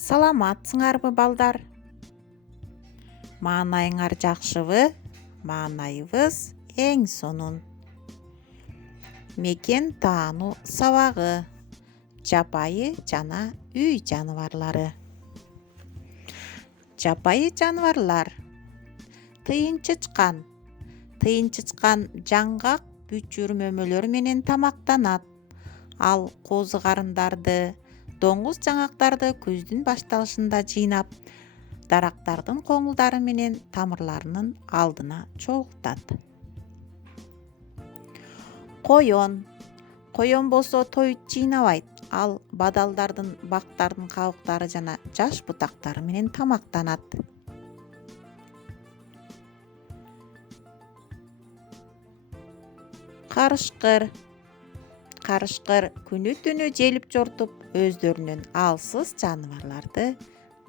Саламатсыңарбы балдар? Маанайыңар жакшыбы? Маанайыбыз эң сонун. Мекен таануу сабагы, жапайы жана үй жаныбарлары. Жапайы жаныбарлар: тыйынчычкан. Тыйынчычкан жаңгак бүчүрмөмөлөр менен тамактанат. Ал козу карындарды, доңуз жаңактарды күздүн башталышында жыйнап, дарактардын коңулдары менен тамырларынын алдына чогултат. Коён. Коён болсо тоют жыйнабайт. Ал бадалдардын, бактардын кабыктары жана жаш бутактары менен тамактанат. Карышкыр. Карышкыр күнү түнү желип жортуп, өздөрүнөн алсыз жаныбарларды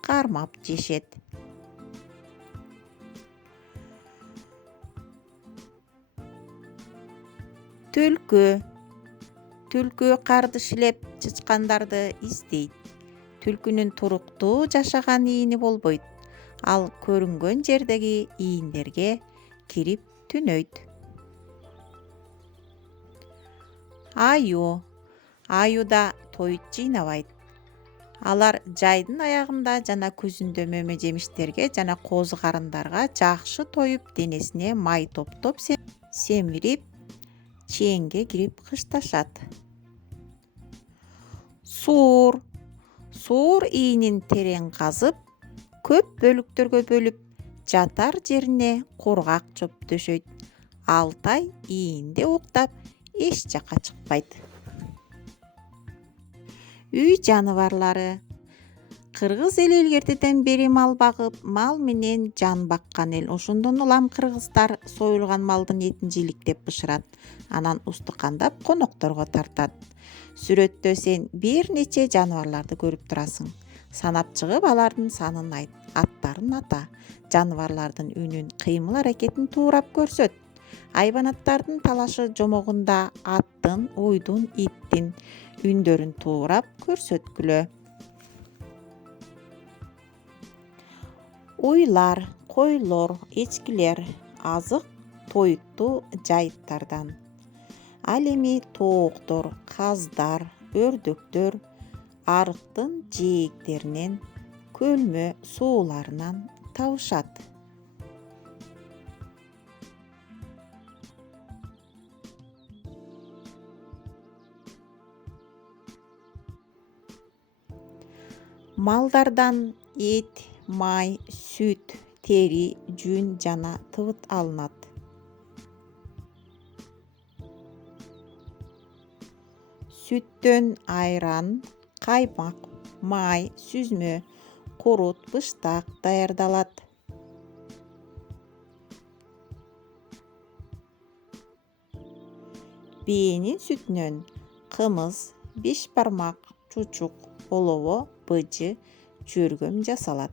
кармап жешет. Түлкү. Түлкү карды шилеп, чычкандарды издейт. Түлкүнүн туруктуу жашаган ийини болбойт. Ал көрүнгөн жердеги ийиндерге кирип түнөйт. Аю. Аюда тоют жыйнабайт. Алар жайдын аягында жана күзүндө мөмө жемиштерге жана козу карындарга жакшы тоюп, денесине май топтоп семирип, чээнге кирип кышташат. Суур. Суур ийинин терең казып, көп бөлүктөргө бөлүп, жатар жерине кургак жоп төшөйт. 6 ай ийинде уктап, эч жакка чыкпайт. Үй жаныбарлары: кыргыз эли илгертеден бери мал багып, мал менен жан баккан эл. Ошондон улам кыргыздар союлган малдын этин жиликтеп бышырат, анан устукандап конокторго тартат. Сүрөттө сен бир нече жаныбарларды көрүп турасың. Санап чыгып, алардын санын айт, аттарын ата. Жаныбарлардын үнүн, кыймыл аракетин туурап көрсөт. Айбанаттардын талашы жомогунда аттын, уйдун, иттин үндөрүн туурап көрсөткүлө. Уйлар, койлор, эчкилер азык тоюттуу жайыттардан. Ал эми тооктор, каздар, өрдөктөр арыктын жээктеринен, көлмө сууларынан табышат. Малдардан эт, май, сүт, тери, жүн жана тыбыт алынат. Сүттөн айран, каймак, май, сүзмө, курут, быштак даярдалат. Бээнин сүтүнөн кымыз, бешбармак, чучук, олобо, быжы, жөргөм жасалат.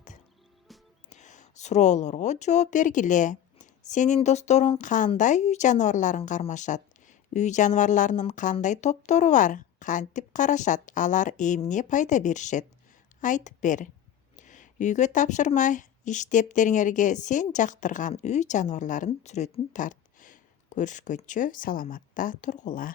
Суроолорго жооп бергиле. Сенин досторуң кандай үй жаныбарларын кармашат? Үй жаныбарларынын кандай топтору бар? Кантип карашат? Алар эмне пайда беришет? Айтып бер. Үйгө тапшырма иштептериңерге сен жактырган үй жаныбарларынын сүрөтүн тарт. Көрүшкөнчө саламатта тургула.